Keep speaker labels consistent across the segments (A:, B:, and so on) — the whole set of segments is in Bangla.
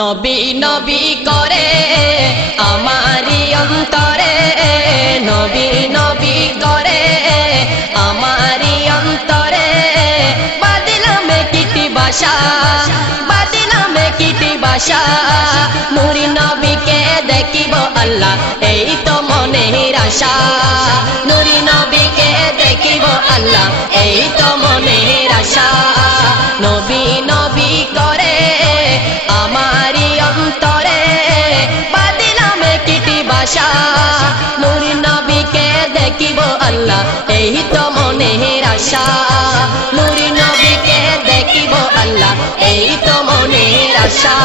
A: নবী নবী করে আমারি অন্তরে। নবী নবী করে আমারি অন্তরে। বাদিলামে কিটি বাসা বাদিলামে কিটি বাসা। নুরি নবীকে দেখিব আল্লাহ, এই তো মনের আশা বাসা নুরি নবীকে দেখিব আল্লাহ, এই তো মনের আশা। নুরি নবীকে দেখিব আল্লাহ, এই তো মনের আশা।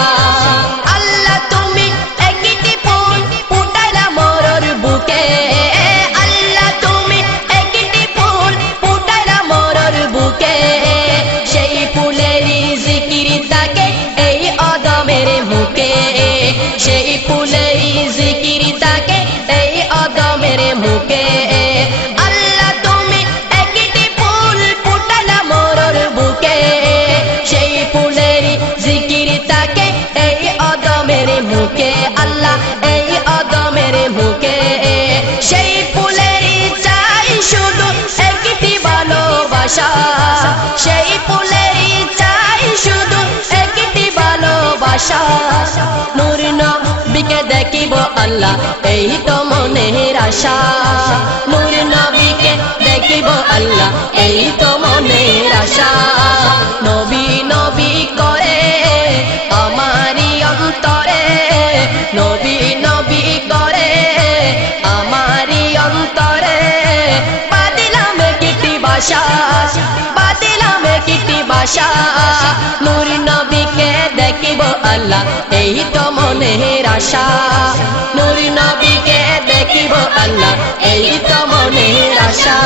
A: ভালোবাসা। নূর নবীকে দেখিব আল্লাহ, এই তো মনের আশা। নূর নবীকে দেখিব আল্লাহ, এই তো মনের আশা। নবী নবী করে আমারি অন্তরে, নবী নবী করে আমারি অন্তরে। বাদিলামে কিটি বাসা বাদিলামে কিটি বাসা। নূর দেখিব আল্লাহ, এই তো মনের আশা। নূর নবীকে দেখিব আল্লাহ, এই তো মনের আশা।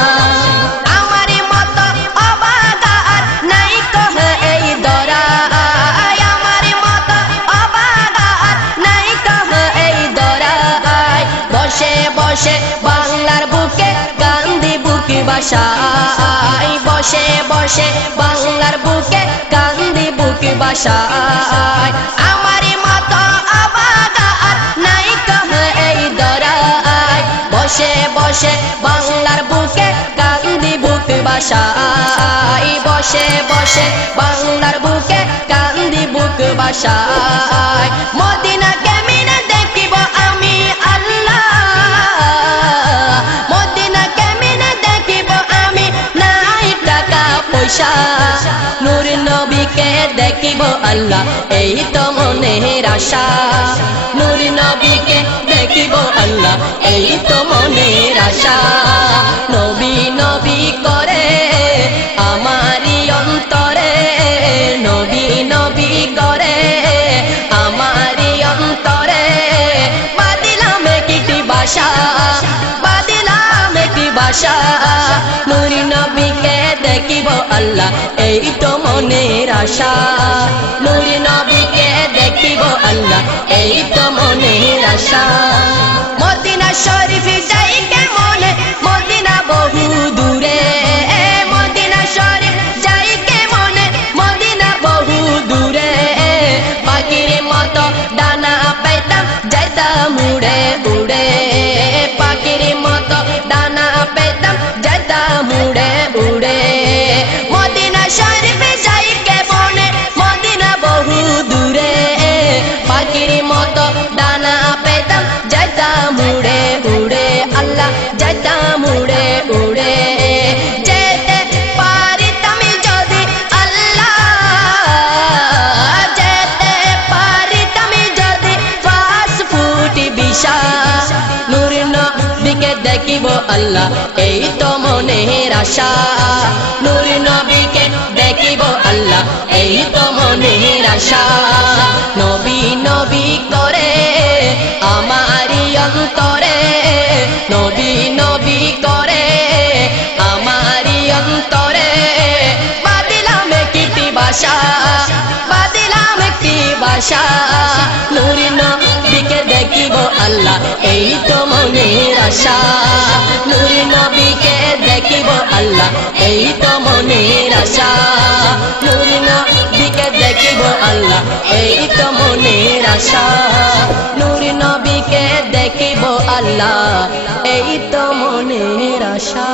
A: বসে বসে বাংলার বুকে গান্ধী বুকি বাসায় বসে বসে বাংলার বুকে গান্ধী বুকি বাসায়? আমারি মত অবাগা নাই কহ এই দরায়। বসে বসে বাংলার বুকে কান্দি বুক বাসাই বসে বসে বাংলার বুকে কান্দি বুক বাসাই মদিনা কেমিনে দেখিব আমি আল্লাহ। মদিনা কেমিনে দেখিব আমি নাই টাকা পয়সা। দেখিব আল্লাহ, এই তো মনের আশা। নূর নবীকে দেখিব আল্লাহ, এই তো আশা। নবী নবী করে আমারি অন্তরে, নবী নবী করে আমারি অন্তরে। বাদিলাম কিটি বাসা বাদিলাম একটি বাসা, নুরি নবীকে দেখিব আল্লাহ, এই তো মনের আশা। নূর নবীকে দেখিব আল্লাহ, এই তো মনের আশা। মদিনা শরীফ যাই দেখিব আল্লাহ, এই তো মনের আশা। নূর নবীকে দেখিব আল্লাহ, এই তো মনের আশা। নবী নবী করে আমারি অন্তরে। নবী নবী করে আমারি অন্তরে। বাদিলাম কিটি বাসা। বাসা নুরি নবীকে দেখিব আল্লাহ, এই তো মনের আশা। নুরি নবীকে দেখিব আল্লাহ, এই তো মনের আশা। নুরি নবীকে দেখিব আল্লাহ, এই তো মনের আশা। নূর নবীকে দেখিব আল্লাহ, এই তো মনের আশা।